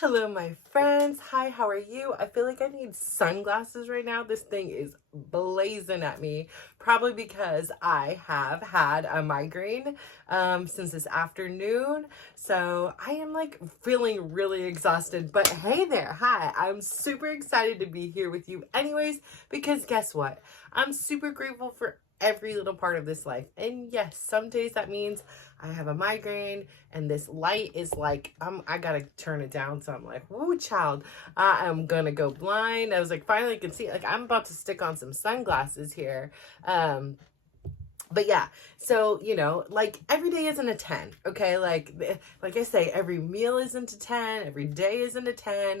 Hello, my friends. Hi, how are you? I feel like I need sunglasses right now. This thing is blazing at me, probably because I have had a migraine since this afternoon. So I am like feeling really exhausted. But hey there, hi. I'm super excited to be here with you, anyways, because guess what? I'm super grateful for every little part of this life. And yes, some days that means I have a migraine and this light is like, I gotta turn it down. So I'm like, woo, child, I am gonna go blind. I was like, finally can see, like, I'm about to stick on some sunglasses here. But yeah, so like every day isn't a 10, okay? Like I say, every meal isn't a 10, every day isn't a 10,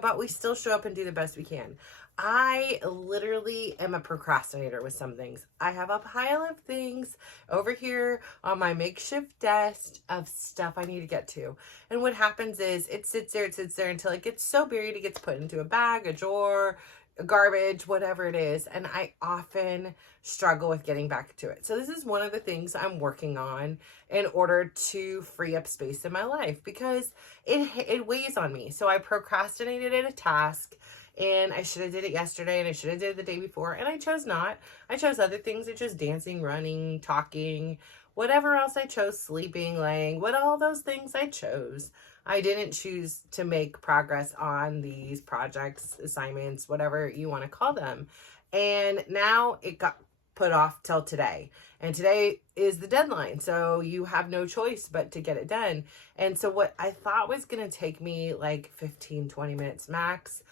but we still show up and do the best we can. I literally am a procrastinator with some things. I have a pile of things over here on my makeshift desk of stuff I need to get to. And what happens is it sits there until it gets so buried it gets put into a bag, a drawer, garbage, whatever it is. And I often struggle with getting back to it. So this is one of the things I'm working on in order to free up space in my life because it weighs on me. So I procrastinated a task and I should have did it yesterday and I should have did it the day before and I chose not. I chose other things. I chose dancing, running, talking, whatever else I chose, sleeping, laying, what all those things I chose. I didn't choose to make progress on these projects, assignments, whatever you want to call them. And now it got put off till today. And today is the deadline. So you have no choice but to get it done. And so what I thought was going to take me like 15, 20 minutes max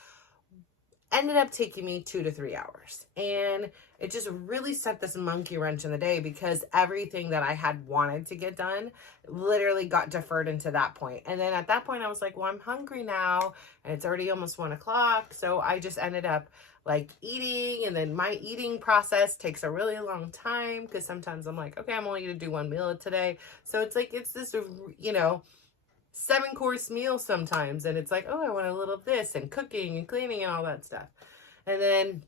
ended up taking me 2 to 3 hours. And it just really set this monkey wrench in the day because everything that I had wanted to get done literally got deferred into that point. And then at that point, I was like, well, I'm hungry now and it's already almost 1 o'clock. So I just ended up like eating. And then my eating process takes a really long time because sometimes I'm like, okay, I'm only going to do one meal today. So it's like, it's this, 7-course meal sometimes. And it's like, oh, I want a little of this and cooking and cleaning and all that stuff. And then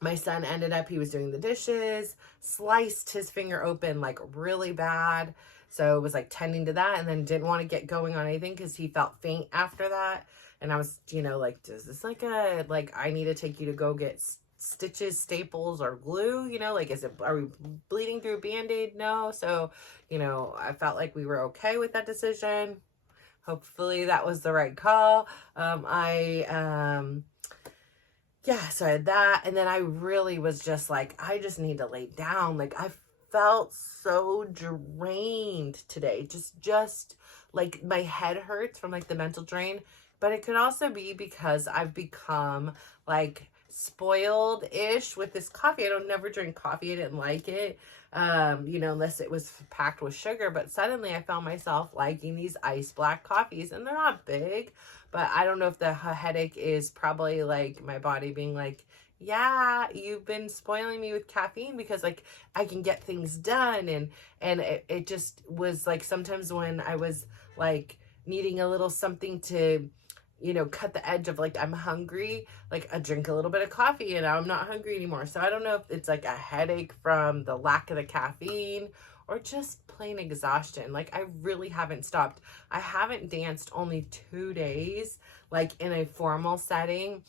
my son ended up, he was doing the dishes, sliced his finger open like really bad. So it was like tending to that and then didn't want to get going on anything because he felt faint after that. And I was, like, is this like I need to take you to go get stitches, staples, or glue, like, are we bleeding through a Band-Aid? No. So, I felt like we were okay with that decision. Hopefully that was the right call. So I had that. And then I really was just like, I just need to lay down. Like I felt so drained today. Just like my head hurts from like the mental drain. But it could also be because I've become like spoiled-ish with this coffee. I don't never drink coffee. I didn't like it. Unless it was packed with sugar. But suddenly I found myself liking these ice black coffees, and they're not big, but I don't know if the headache is probably like my body being like, yeah, you've been spoiling me with caffeine because like I can get things done. And it just was like sometimes when I was like needing a little something to cut the edge of like I'm hungry, like I drink a little bit of coffee and I'm not hungry anymore. So I don't know if it's like a headache from the lack of the caffeine or just plain exhaustion. Like I really haven't stopped. I haven't danced only 2 days, like in a formal setting,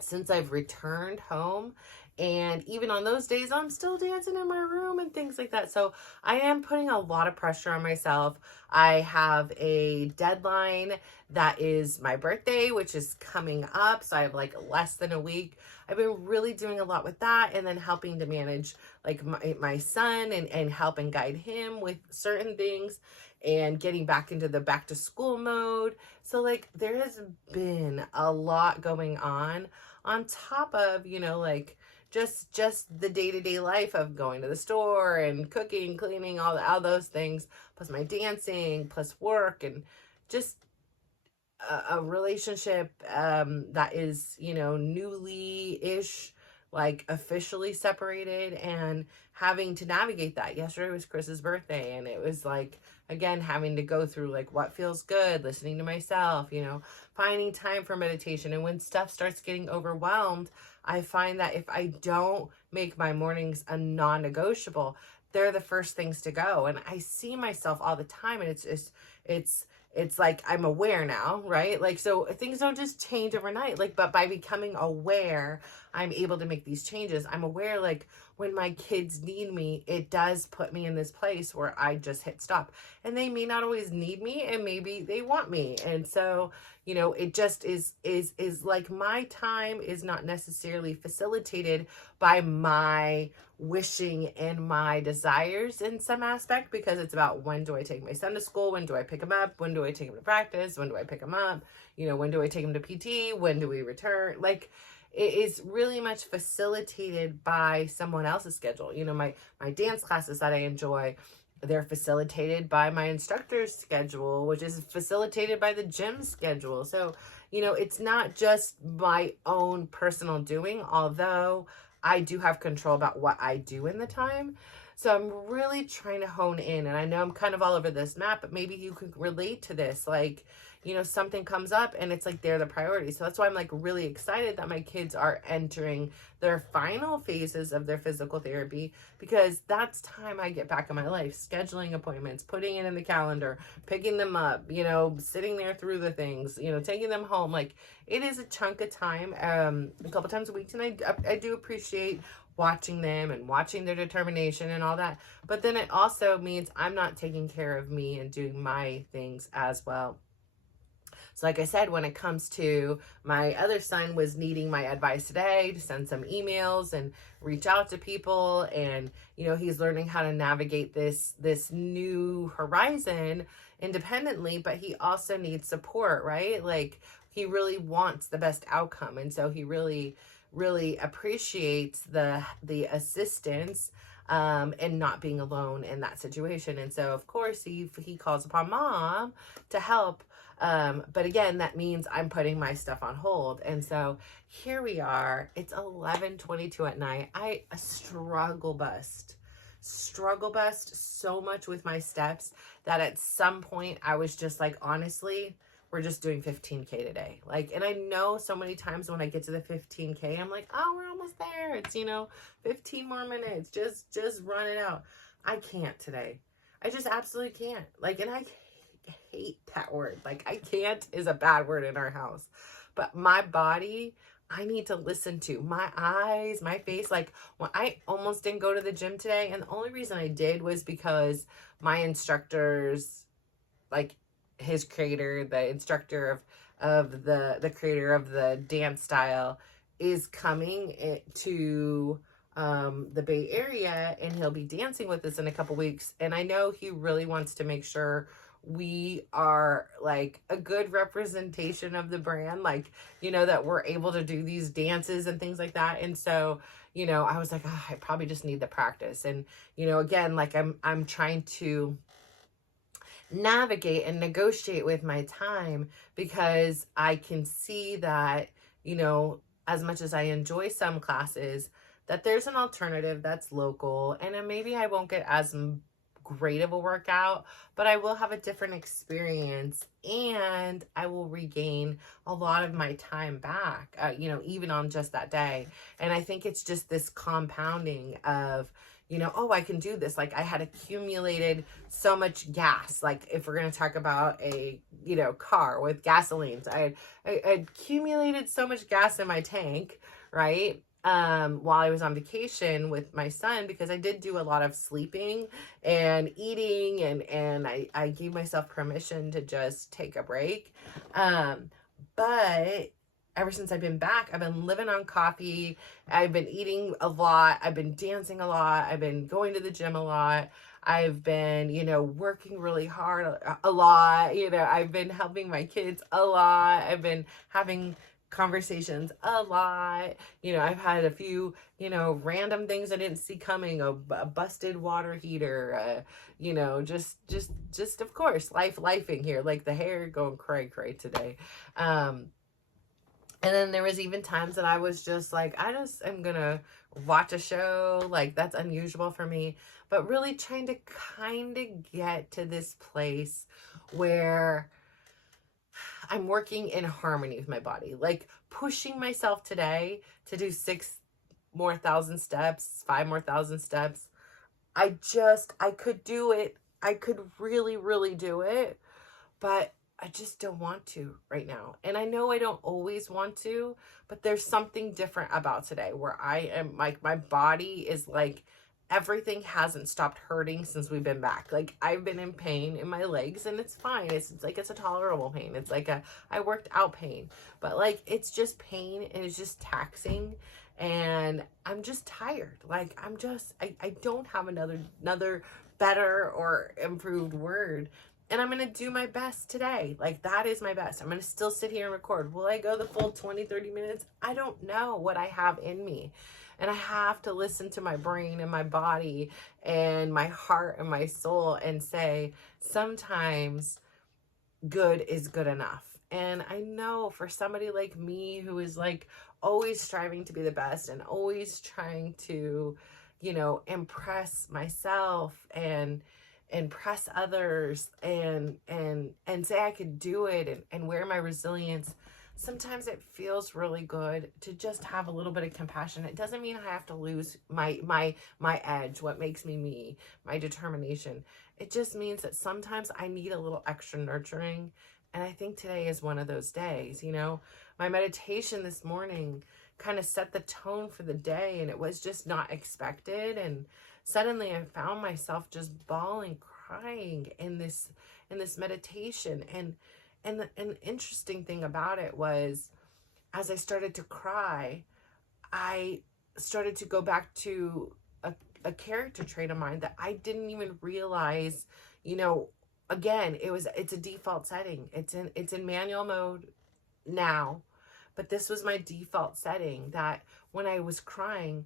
since I've returned home. And even on those days, I'm still dancing in my room and things like that. So I am putting a lot of pressure on myself. I have a deadline that is my birthday, which is coming up. So I have like less than a week. I've been really doing a lot with that and then helping to manage like my son and help and guide him with certain things and getting back into the back to school mode. So like there has been a lot going on top of, like just the day-to-day life of going to the store and cooking, cleaning, all those things, plus my dancing, plus work, and just a relationship that is, newly-ish, like officially separated, and having to navigate that. Yesterday was Chris's birthday, and it was like, again, having to go through like what feels good, listening to myself, finding time for meditation. And when stuff starts getting overwhelmed, I find that if I don't make my mornings a non-negotiable, they're the first things to go. And I see myself all the time, and it's it's like I'm aware now, right? Like, so things don't just change overnight. Like, but by becoming aware, I'm able to make these changes. I'm aware, like, when my kids need me, it does put me in this place where I just hit stop. And they may not always need me, and maybe they want me. And so, it just is like my time is not necessarily facilitated by my wishing and my desires in some aspect, because it's about, when do I take my son to school, when do I pick him up, when do I take him to practice, when do I pick him up, when do I take him to PT, when do we return. Like, it is really much facilitated by someone else's schedule. My dance classes that I enjoy, they're facilitated by my instructor's schedule, which is facilitated by the gym schedule. So, it's not just my own personal doing, although I do have control about what I do in the time. So I'm really trying to hone in, and I know I'm kind of all over this map, but maybe you could relate to this. Like, something comes up and it's like they're the priority. So that's why I'm like really excited that my kids are entering their final phases of their physical therapy, because that's time I get back in my life, scheduling appointments, putting it in the calendar, picking them up, sitting there through the things, taking them home. Like, it is a chunk of time, a couple times a week. And I do appreciate watching them and watching their determination and all that. But then it also means I'm not taking care of me and doing my things as well. So like I said, when it comes to my other son was needing my advice today to send some emails and reach out to people, and he's learning how to navigate this new horizon independently, but he also needs support, right? Like, he really wants the best outcome, and so he really appreciates the assistance, and not being alone in that situation. And so of course he calls upon mom to help. But again, that means I'm putting my stuff on hold. And so here we are. It's 11:22 at night. I struggle bust so much with my steps that at some point I was just like, honestly, we're just doing 15K today. Like, and I know so many times when I get to the 15K, I'm like, oh, we're almost there. It's, 15 more minutes. Just run it out. I can't today. I just absolutely can't. Like, and I hate that word. Like, I can't is a bad word in our house. But my body, I need to listen to. My eyes, my face. Like, when I almost didn't go to the gym today, and the only reason I did was because my instructors, like, his creator, the instructor of the creator of the dance style, is coming to the Bay Area, and he'll be dancing with us in a couple weeks. And I know he really wants to make sure we are like a good representation of the brand, like, that we're able to do these dances and things like that. And so, I was like, oh, I probably just need the practice. And, again, like, I'm trying to navigate and negotiate with my time, because I can see that, as much as I enjoy some classes, that there's an alternative that's local, and then maybe I won't get as great of a workout, but I will have a different experience, and I will regain a lot of my time back, even on just that day. And I think it's just this compounding of, oh, I can do this. Like, I had accumulated so much gas. Like, if we're going to talk about a, car with gasoline, I accumulated so much gas in my tank, right? While I was on vacation with my son, because I did do a lot of sleeping and eating, and I gave myself permission to just take a break. But ever since I've been back, I've been living on coffee. I've been eating a lot. I've been dancing a lot. I've been going to the gym a lot. I've been, working really hard a lot. I've been helping my kids a lot. I've been having conversations a lot. I've had a few, random things I didn't see coming, a busted water heater, just of course, lifing here, like the hair going cray today. And then there was even times that I was just like, I just am gonna watch a show. Like, that's unusual for me, but really trying to kind of get to this place where I'm working in harmony with my body, like pushing myself today to do 6,000 more steps, 5,000 more steps. I could do it. I could really do it, but I just don't want to right now. And I know I don't always want to, but there's something different about today where I am like, my body is like, everything hasn't stopped hurting since we've been back. Like, I've been in pain in my legs and it's fine. It's like, it's a tolerable pain. It's like I worked out pain, but like, it's just pain and it's just taxing. And I'm just tired. Like, I don't have another better or improved word. And I'm going to do my best today. Like, that is my best. I'm going to still sit here and record. Will I go the full 20, 30 minutes? I don't know what I have in me. And I have to listen to my brain and my body and my heart and my soul and say, sometimes good is good enough. And I know for somebody like me who is like always striving to be the best and always trying to, impress myself and impress others and say I could do it and wear my resilience, sometimes it feels really good to just have a little bit of compassion. It doesn't mean I have to lose my edge, what makes me, my determination. It just means that sometimes I need a little extra nurturing. And I think today is one of those days. My meditation this morning kind of set the tone for the day, and it was just not expected. And suddenly I found myself just bawling, crying in this meditation. And the interesting thing about it was, as I started to cry, I started to go back to a character trait of mine that I didn't even realize, again, it's a default setting. It's in manual mode now, but this was my default setting, that when I was crying,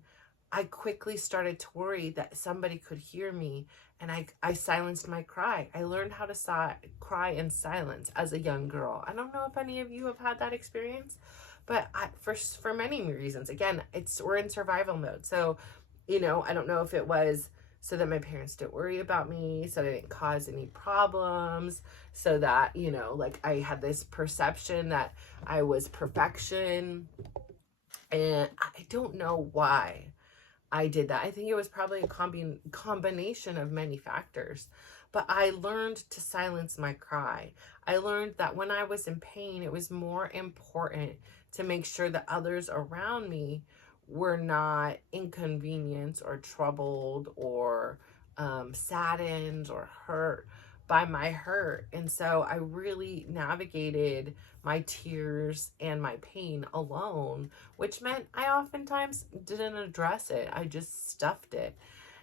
I quickly started to worry that somebody could hear me, and I silenced my cry. I learned how to cry in silence as a young girl. I don't know if any of you have had that experience, but for many reasons, again, we're in survival mode. So, I don't know if it was so that my parents didn't worry about me, so that I didn't cause any problems, so that, like I had this perception that I was perfection. And I don't know why I did that. I think it was probably a combination of many factors. But I learned to silence my cry. I learned that when I was in pain, it was more important to make sure that others around me were not inconvenienced or troubled or saddened or hurt by my hurt. And so I really navigated my tears and my pain alone, which meant I oftentimes didn't address it. I just stuffed it.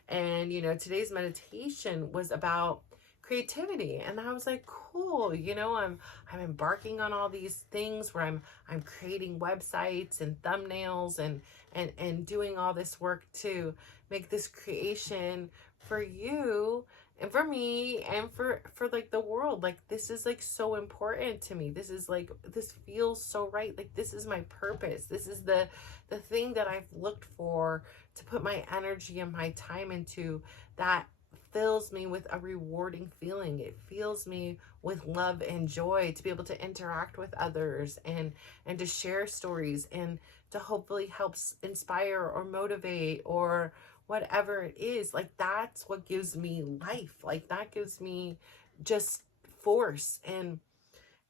And, today's meditation was about creativity. And I was like, cool, I'm embarking on all these things where I'm creating websites and thumbnails and doing all this work to make this creation for you and for me and for like the world. Like, this is like so important to me. This is like, this feels so right. Like, this is my purpose. This is the thing that I've looked for to put my energy and my time into, that fills me with a rewarding feeling. It fills me with love and joy to be able to interact with others and to share stories and to hopefully help inspire or motivate or whatever it is. Like, that's what gives me life. Like, that gives me just force. And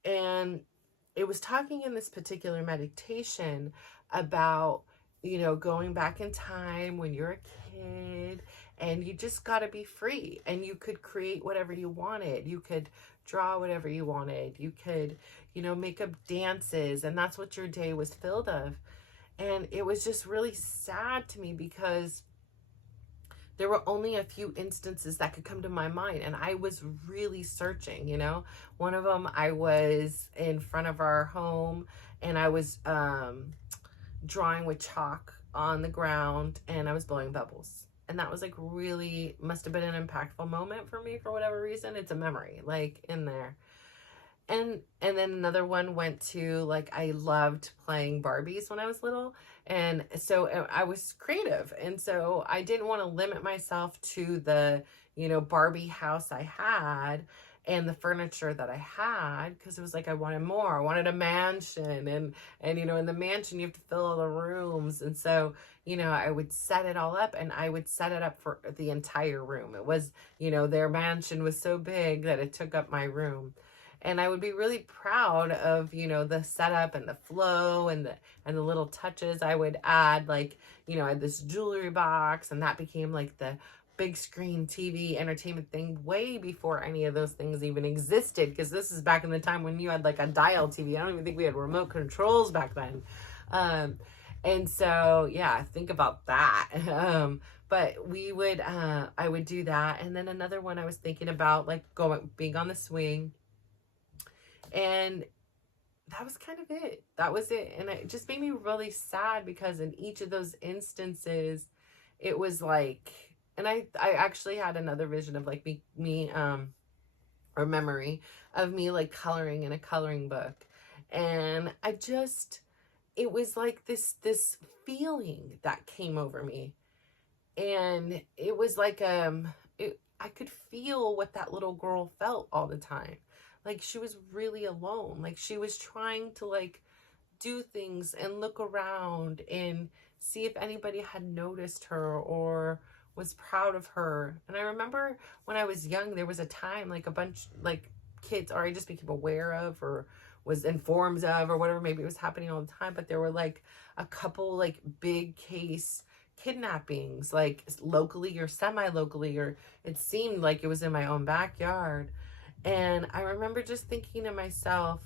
it was talking in this particular meditation about, going back in time when you're a kid and you just got to be free, and you could create whatever you wanted. You could draw whatever you wanted. You could, make up dances, and that's what your day was filled of. And it was just really sad to me because there were only a few instances that could come to my mind, and I was really searching. One of them, I was in front of our home and I was drawing with chalk on the ground and I was blowing bubbles. And that was like really, must have been an impactful moment for me for whatever reason. It's a memory like in there. And then another one went to, like, I loved playing Barbies when I was little. And so I was creative. And so I didn't want to limit myself to the, Barbie house I had and the furniture that I had, because it was like I wanted more. I wanted a mansion, and in the mansion you have to fill all the rooms. And so, I would set it all up, and I would set it up for the entire room. It was, their mansion was so big that it took up my room. And I would be really proud of, the setup and the flow and the little touches I would add. Like, I had this jewelry box, and that became like the big screen TV entertainment thing way before any of those things even existed, because this is back in the time when you had like a dial TV. I don't even think we had remote controls back then. And so, yeah, think about that. But I would do that. And then another one I was thinking about, like being on the swing. And that was kind of it. That was it. And it just made me really sad, because in each of those instances, it was like, and I actually had another vision of like me, or memory of me like coloring in a coloring book. And it was like this feeling that came over me. And it was like, I could feel what that little girl felt all the time. Like she was really alone. Like she was trying to like do things and look around and see if anybody had noticed her or was proud of her. And I remember when I was young, there was a time like a bunch like kids, or I just became aware of or was informed of or whatever, maybe it was happening all the time, but there were like a couple like big case kidnappings, like locally or semi-locally, or it seemed like it was in my own backyard. And I remember just thinking to myself,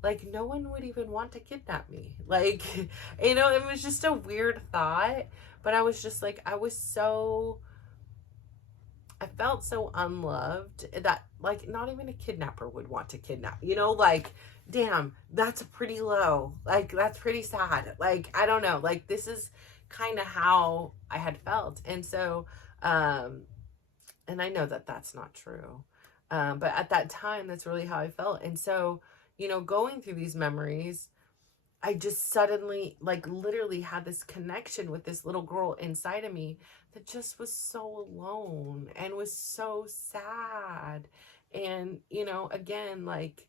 like, no one would even want to kidnap me. Like, it was just a weird thought, but I was just like, I felt so unloved that like not even a kidnapper would want to kidnap, like, damn, that's pretty low. Like, that's pretty sad. Like, I don't know, like this is kind of how I had felt. And so, and I know that that's not true. But at that time, that's really how I felt. And so, going through these memories, I just suddenly, like, literally had this connection with this little girl inside of me that just was so alone and was so sad. And, again, like,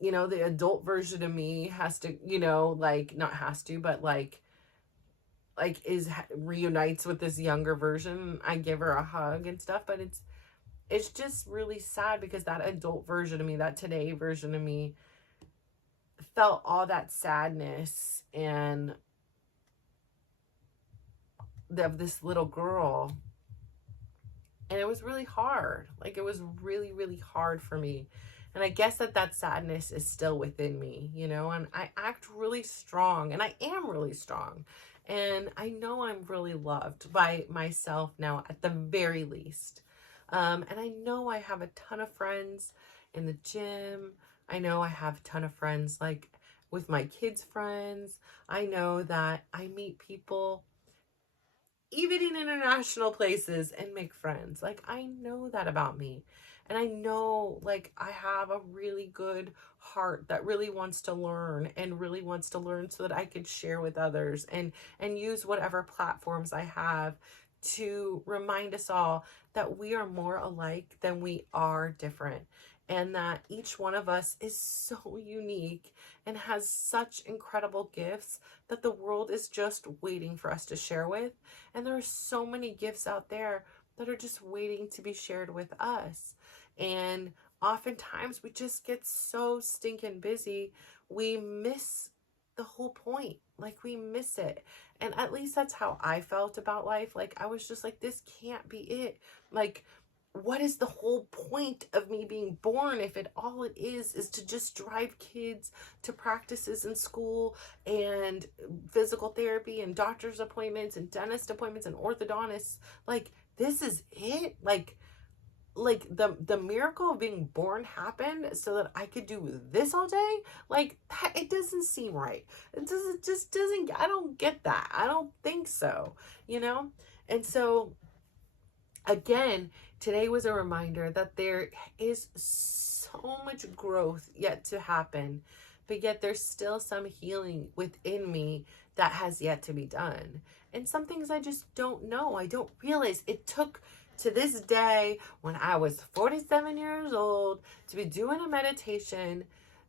the adult version of me has to, like, not has to, but like reunites with this younger version. I give her a hug and stuff, but it's just really sad, because that adult version of me, that today version of me, felt all that sadness and of this little girl. And it was really hard. Like, it was really, really hard for me. And I guess that sadness is still within me, and I act really strong, and I am really strong. And I know I'm really loved by myself now, at the very least. And I know I have a ton of friends in the gym. I know I have a ton of friends, like, with my kids' friends. I know that I meet people even in international places and make friends. Like, I know that about me. And I know, like, I have a really good heart that really wants to learn and really wants to learn so that I could share with others and use whatever platforms I have to remind us all that we are more alike than we are different, and that each one of us is so unique and has such incredible gifts that the world is just waiting for us to share with. And there are so many gifts out there that are just waiting to be shared with us. And oftentimes we just get so stinking busy, we miss the whole point. Like, we miss it. And at least that's how I felt about life. Like, I was just like, this can't be it. Like, what is the whole point of me being born if all it is to just drive kids to practices in school and physical therapy and doctor's appointments and dentist appointments and orthodontists? Like, this is it? Like the miracle of being born happened so that I could do this all day? Like, that, it doesn't seem right. It just doesn't, I don't get that. I don't think so, And so, again, today was a reminder that there is so much growth yet to happen, but yet there's still some healing within me that has yet to be done. And some things I just don't know. I don't realize it took to this day, when I was 47 years old, to be doing a meditation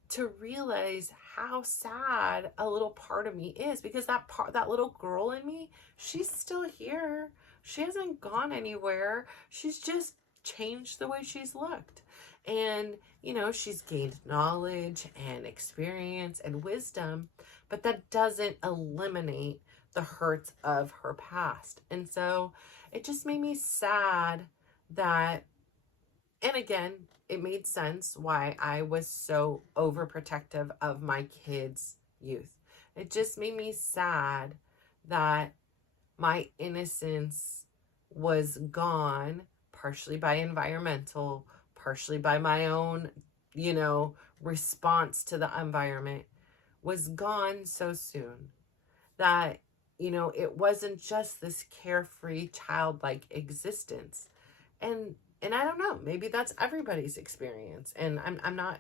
to realize how sad a little part of me is, because that little girl in me, she's still here. She hasn't gone anywhere. She's just changed the way she's looked. And, she's gained knowledge and experience and wisdom, but that doesn't eliminate the hurts of her past. And so it just made me sad that, and again, it made sense why I was so overprotective of my kids' youth. It just made me sad that my innocence was gone, partially by environmental, partially by my own, response to the environment, was gone so soon that, it wasn't just this carefree childlike existence. And I don't know, maybe that's everybody's experience. And I'm not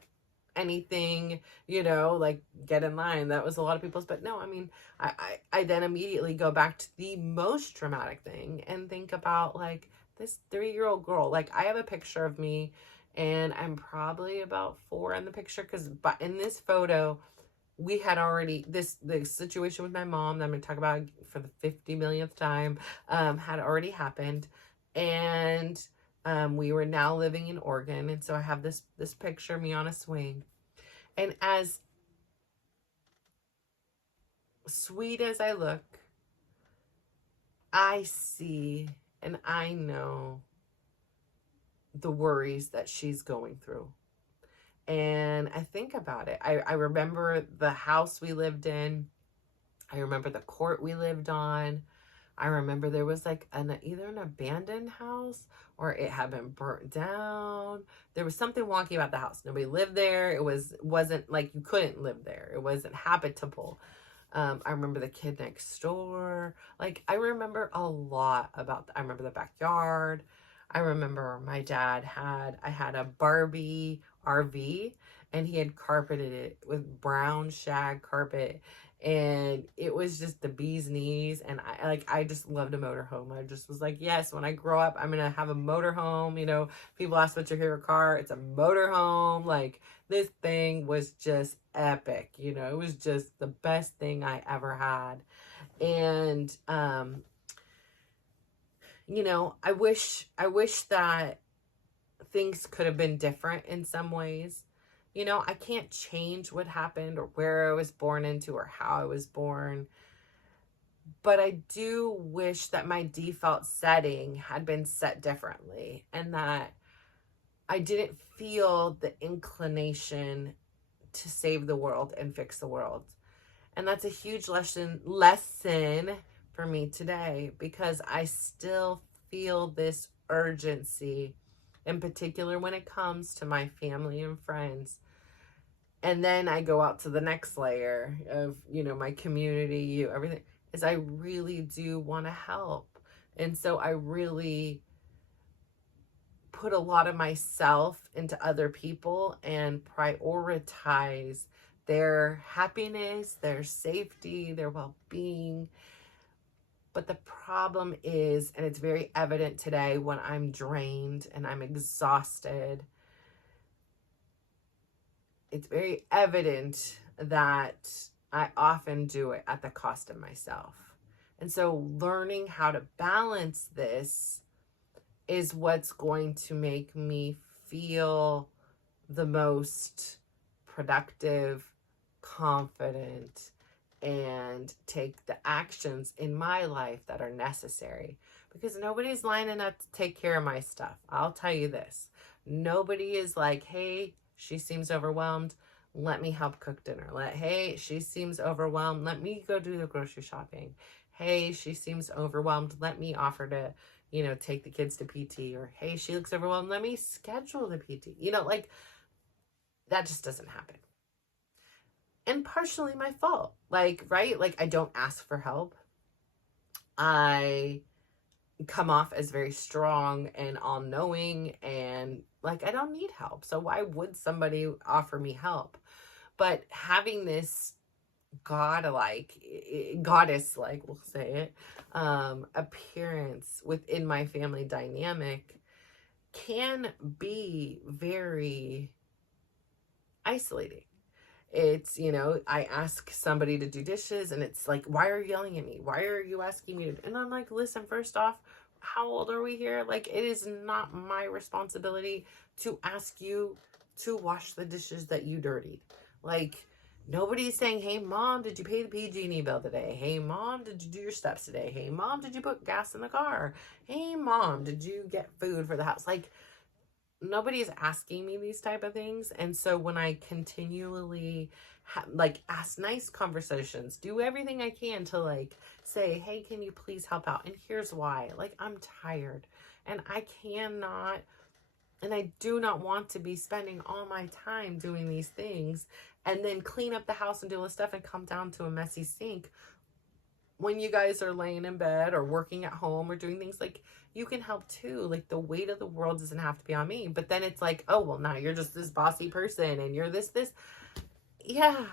anything, like get in line. That was a lot of people's, but no, I mean, I then immediately go back to the most traumatic thing and think about like this 3-year-old girl. Like I have a picture of me and I'm probably about 4 in the picture, because but in this photo, we had already, the situation with my mom that I'm going to talk about for the 50 millionth time, had already happened. And we were now living in Oregon. And so I have this picture of me on a swing. And as sweet as I look, I see and I know the worries that she's going through. And I think about it. I remember the house we lived in. I remember the court we lived on. I remember there was like either an abandoned house or it had been burnt down. There was something wonky about the house. Nobody lived there. It wasn't like you couldn't live there. It wasn't habitable. I remember the kid next door. Like I remember a lot about. I remember the backyard. I remember my dad I had a Barbie RV, and he had carpeted it with brown shag carpet, and it was just the bee's knees. And I just loved a motorhome. I just was like, yes, when I grow up, I'm gonna have a motorhome. People ask what's your favorite car, it's a motorhome. Like this thing was just epic. It was just the best thing I ever had. And I wish that things could have been different in some ways. I can't change what happened or where I was born into or how I was born. But I do wish that my default setting had been set differently, and that I didn't feel the inclination to save the world and fix the world. And that's a huge lesson for me today, because I still feel this urgency, in particular when it comes to my family and friends. And then I go out to the next layer of, my community, everything, is I really do want to help. And so I really put a lot of myself into other people and prioritize their happiness, their safety, their well-being. But the problem is, and it's very evident today when I'm drained and I'm exhausted, it's very evident that I often do it at the cost of myself. And so learning how to balance this is what's going to make me feel the most productive, confident, and take the actions in my life that are necessary. Because nobody's lining up to take care of my stuff. I'll tell you this. Nobody is like, hey, she seems overwhelmed, let me help cook dinner. Hey, she seems overwhelmed, let me go do the grocery shopping. Hey, she seems overwhelmed, let me offer to, take the kids to PT. Or, hey, she looks overwhelmed, let me schedule the PT. That just doesn't happen. And partially my fault. Right? I don't ask for help. I come off as very strong and all-knowing, and I don't need help. So why would somebody offer me help? But having this goddess-like, we'll say it, appearance within my family dynamic can be very isolating. It's, I ask somebody to do dishes and it's like, why are you yelling at me? Why are you asking me to? And I'm like, listen, first off, how old are we here? Like, it is not my responsibility to ask you to wash the dishes that you dirtied. Like, nobody's saying, hey, mom, did you pay the PG&E bill today? Hey, mom, did you do your steps today? Hey, mom, did you put gas in the car? Hey, mom, did you get food for the house? Like, nobody's asking me these type of things. And so when I continually like ask nice conversations, do everything I can to like say, hey, can you please help out? And here's why. Like, I'm tired and I cannot, and I do not want to be spending all my time doing these things and then clean up the house and do all this stuff and come down to a messy sink when you guys are laying in bed or working at home or doing things. Like, you can help too. Like, the weight of the world doesn't have to be on me. But then it's like, oh, well, now you're just this bossy person and you're this. Yeah.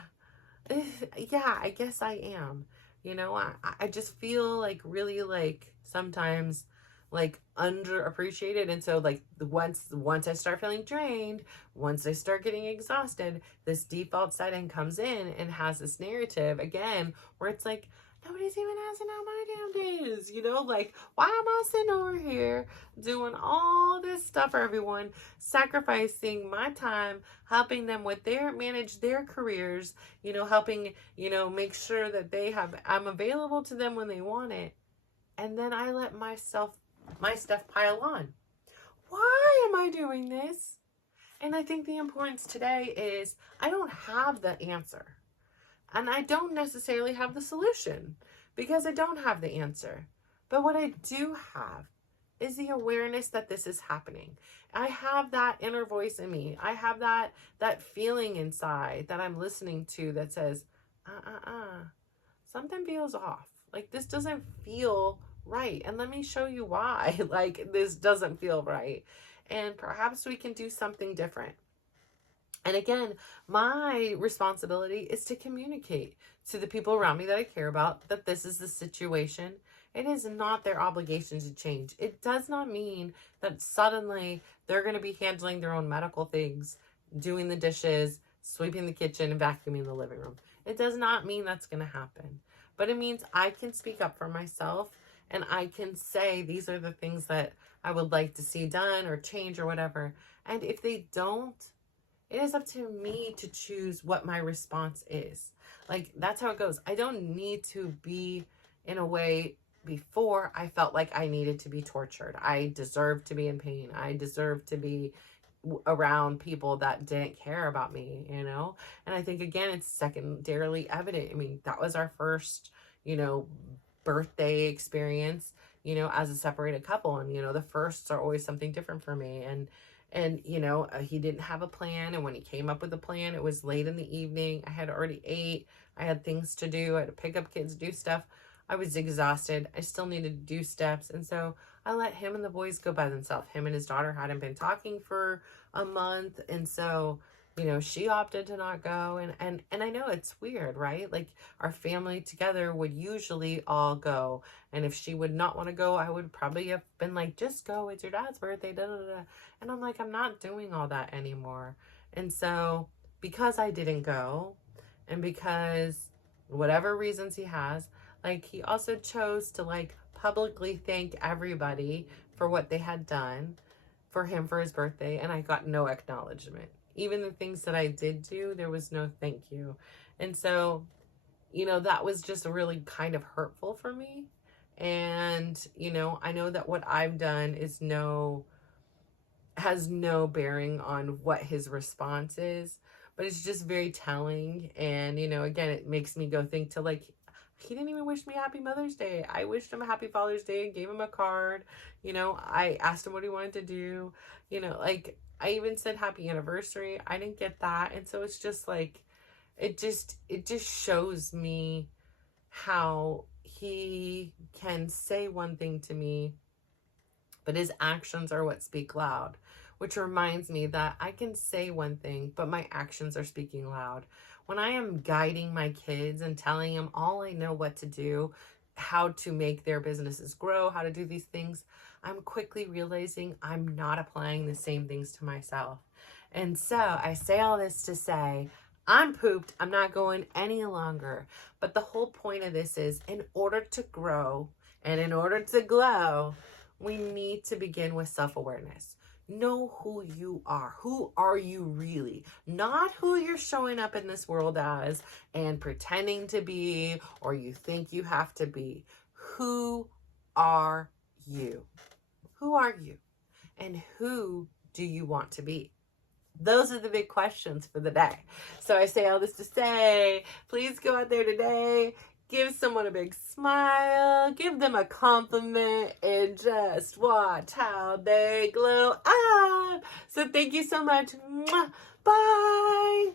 Yeah, I guess I am. You know, I just feel like really like sometimes like underappreciated. And so like once I start feeling drained, once I start getting exhausted, this default setting comes in and has this narrative again where it's like, nobody's even asking how my damn day is, you know? Like, why am I sitting over here doing all this stuff for everyone, sacrificing my time, helping them with manage their careers, you know, helping, you know, make sure that I'm available to them when they want it. And then I let my stuff pile on. Why am I doing this? And I think the importance today is I don't have the answer. And I don't necessarily have the solution because I don't have the answer. But what I do have is the awareness that this is happening. I have that inner voice in me. I have that feeling inside that I'm listening to that says, something feels off. Like, this doesn't feel right. And let me show you why. Like, this doesn't feel right. And perhaps we can do something different. And again, my responsibility is to communicate to the people around me that I care about that this is the situation. It is not their obligation to change. It does not mean that suddenly they're going to be handling their own medical things, doing the dishes, sweeping the kitchen, and vacuuming the living room. It does not mean that's going to happen. But it means I can speak up for myself and I can say these are the things that I would like to see done or change or whatever. And if they don't, it is up to me to choose what my response is. Like, that's how it goes. I don't need to be in a way. Before, I felt like I needed to be tortured. I deserved to be in pain. I deserved to be around people that didn't care about me, you know? And I think, again, it's secondarily evident. I mean, that was our first, you know, birthday experience, you know, as a separated couple. And, you know, the firsts are always something different for me. And you know, he didn't have a plan. And when he came up with a plan, it was late in the evening. I had already ate. I had things to do. I had to pick up kids, do stuff. I was exhausted. I still needed to do steps. And so I let him and the boys go by themselves. Him and his daughter hadn't been talking for a month. And so, you know, she opted to not go. And I know it's weird, right? Like, our family together would usually all go. And if she would not want to go, I would probably have been like, just go. It's your dad's birthday. Da, da, da. And I'm like, I'm not doing all that anymore. And so because I didn't go, and because whatever reasons he has, like, he also chose to like publicly thank everybody for what they had done for him for his birthday. And I got no acknowledgement. Even the things that I did do, there was no thank you. And so, you know, that was just really kind of hurtful for me. And, you know, I know that what I've done has no bearing on what his response is, but it's just very telling. And, you know, again, it makes me go think to like, he didn't even wish me happy Mother's Day. I wished him a happy Father's Day and gave him a card. You know, I asked him what he wanted to do. You know, like, I even said happy anniversary. I didn't get that. And so it's just like, it just shows me how he can say one thing to me, but his actions are what speak loud, which reminds me that I can say one thing, but my actions are speaking loud. When I am guiding my kids and telling them all I know what to do, how to make their businesses grow, how to do these things, I'm quickly realizing I'm not applying the same things to myself. And so I say all this to say, I'm pooped. I'm not going any longer. But the whole point of this is, in order to grow and in order to glow, we need to begin with self-awareness. Know who you are. Who are you really? Not who you're showing up in this world as and pretending to be, or you think you have to be. Who are you? Who are you? And who do you want to be? Those are the big questions for the day. So I say all this to say, please go out there today, give someone a big smile, give them a compliment, and just watch how they glow up. So thank you so much. Bye.